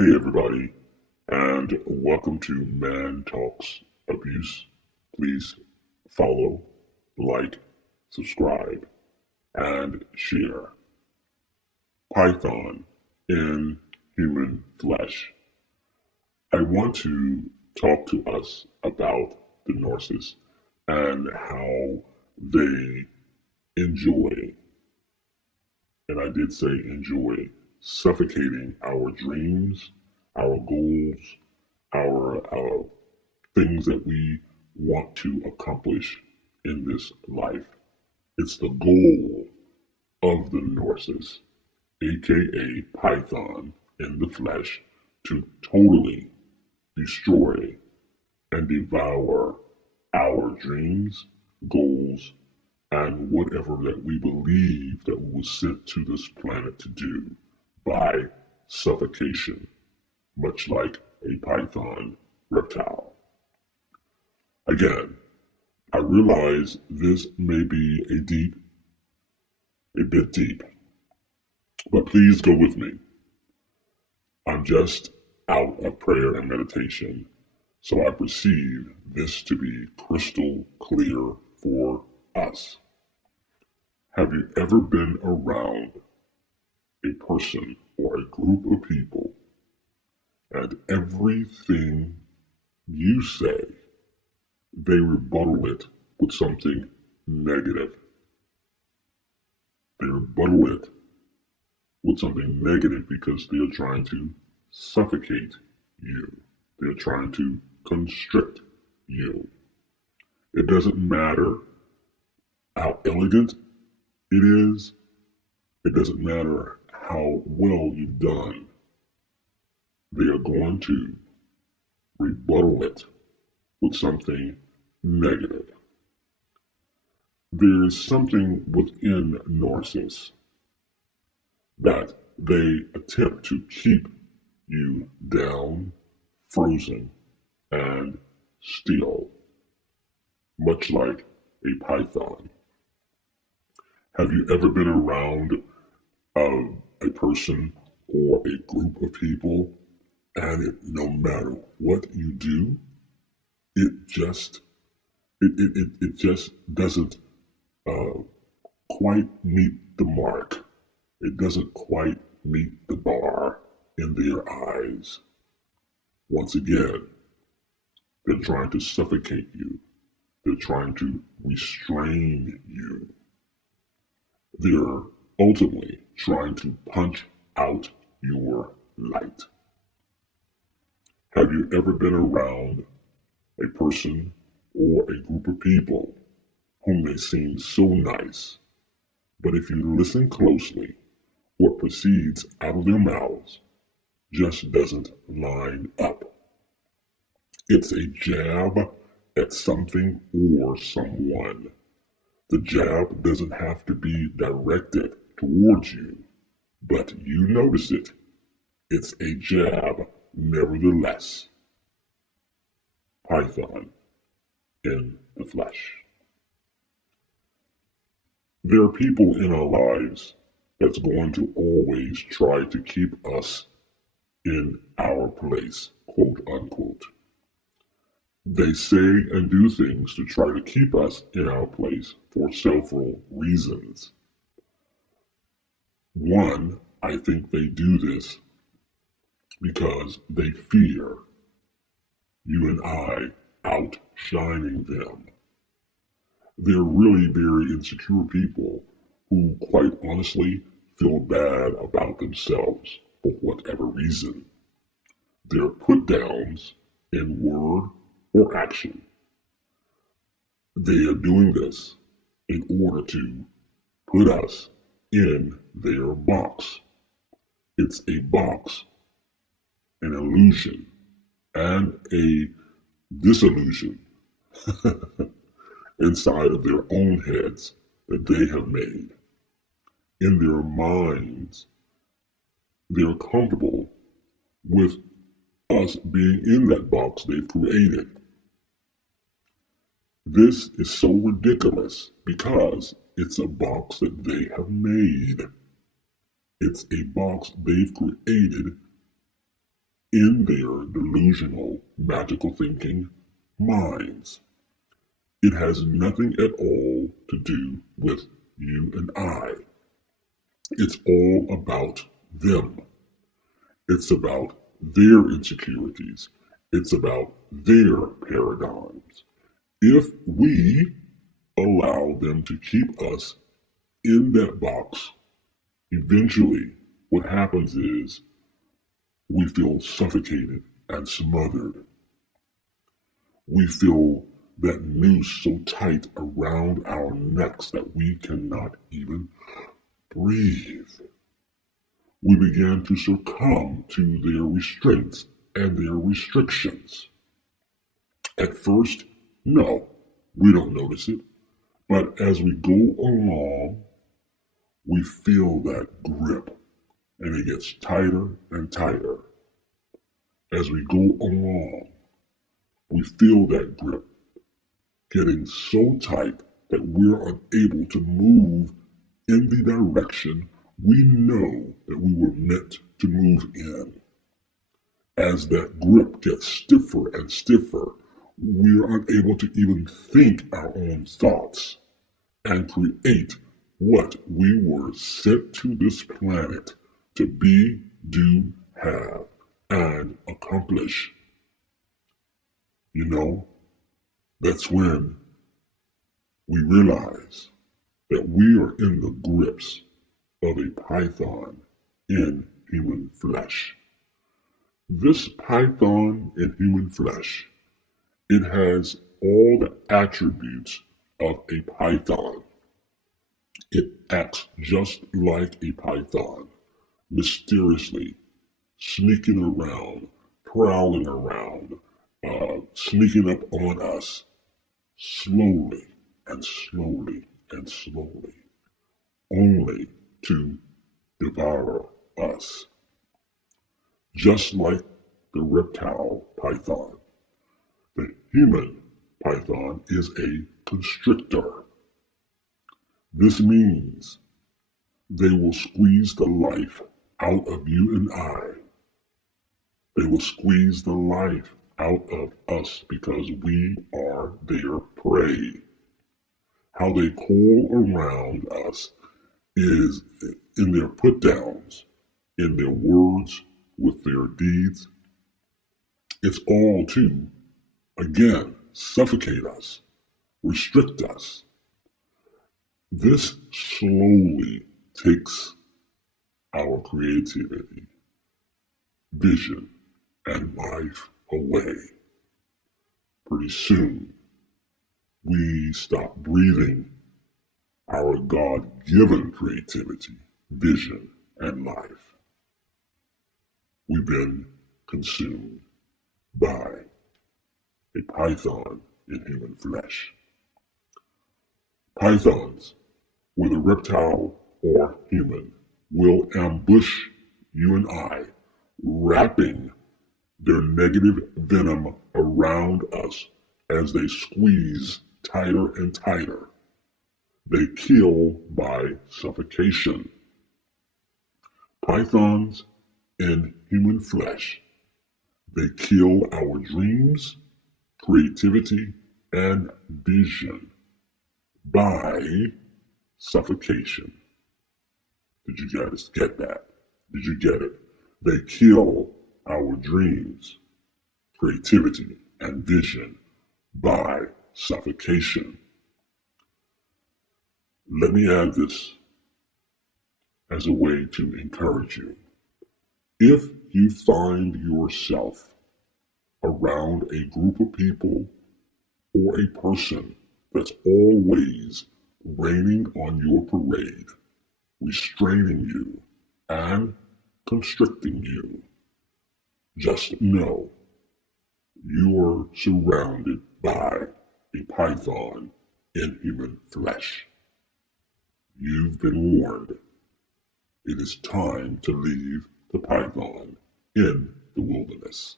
Hey everybody, and welcome to Man Talks Abuse. Please follow, like, subscribe, and share. Python in human flesh. I want to talk to us about the Narcissist and how they enjoy, and I did say enjoy, suffocating our dreams, our goals, our things that we want to accomplish in this life. It's the goal of the Narcissist, aka Python in the flesh, to totally destroy and devour our dreams, goals, and whatever that we believe that we were sent to this planet to do by suffocation, much like a python reptile. Again, I realize this may be a bit deep, but please go with me. I'm just out of prayer and meditation, so I perceive this to be crystal clear for us. Have you ever been around a person or a group of people and everything you say, they rebuttal it with something negative? They rebuttal it with something negative because they are trying to suffocate you. They're trying to constrict you. It doesn't matter how elegant it is. It doesn't matter how well you've done. They are going to rebuttal it with something negative. There is something within narcissists that they attempt to keep you down, frozen, and still, much like a python. Have you ever been around a person or a group of people, and no matter what you do, it just doesn't quite meet the mark. It doesn't quite meet the bar in their eyes. Once again, they're trying to suffocate you. They're trying to restrain you. They're ultimately trying to punch out your light. Have you ever been around a person or a group of people whom they seem so nice, but if you listen closely, what proceeds out of their mouths just doesn't line up? It's a jab at something or someone. The jab doesn't have to be directed towards you, but you notice it. It's a jab nevertheless. Python in the flesh. There are people in our lives that's going to always try to keep us in our place, quote unquote. They say and do things to try to keep us in our place for several reasons. One, I think they do this because they fear you and I outshining them. They're really very insecure people who, quite honestly, feel bad about themselves for whatever reason. They're put downs in word or action. They are doing this in order to put us in their box. It's a box, an illusion, and a disillusion inside of their own heads that they have made. In their minds, they're comfortable with us being in that box they've created. This is so ridiculous because it's a box that they have made. It's a box they've created in their delusional, magical thinking minds. It has nothing at all to do with you and I. It's all about them. It's about their insecurities. It's about their paradigms. If we allow them to keep us in that box, eventually what happens is we feel suffocated and smothered. We feel that noose so tight around our necks that we cannot even breathe. We begin to succumb to their restraints and their restrictions. At first, no, we don't notice it. But as we go along, we feel that grip, and it gets tighter and tighter. As we go along, we feel that grip getting so tight that we're unable to move in the direction we know that we were meant to move in. As that grip gets stiffer and stiffer, we're unable to even think our own thoughts and create what we were sent to this planet to be, do, have, and accomplish. You know, that's when we realize that we are in the grips of a python in human flesh. This python in human flesh, it has all the attributes of a python. It acts just like a python, mysteriously sneaking around, prowling around, sneaking up on us, slowly and slowly and slowly, only to devour us. Just like the reptile python, the human python is a constrictor. This means they will squeeze the life out of you and I. They will squeeze the life out of us because we are their prey. How they coil around us is in their put downs, in their words, with their deeds. It's all to, again, suffocate us, restrict us. This slowly takes our creativity, vision, and life away. Pretty soon, we stop breathing our God-given creativity, vision, and life. We've been consumed by a python in human flesh. Pythons, whether reptile or human, will ambush you and I, wrapping their negative venom around us as they squeeze tighter and tighter. They kill by suffocation. Pythons in human flesh, they kill our dreams, creativity, and vision by suffocation. Did you guys get that? Did you get it? They kill our dreams, creativity, and vision by suffocation. Let me add this as a way to encourage you. If you find yourself around a group of people or a person that's always raining on your parade, restraining you and constricting you, just know you are surrounded by a python in human flesh. You've been warned. It is time to leave the python in the wilderness.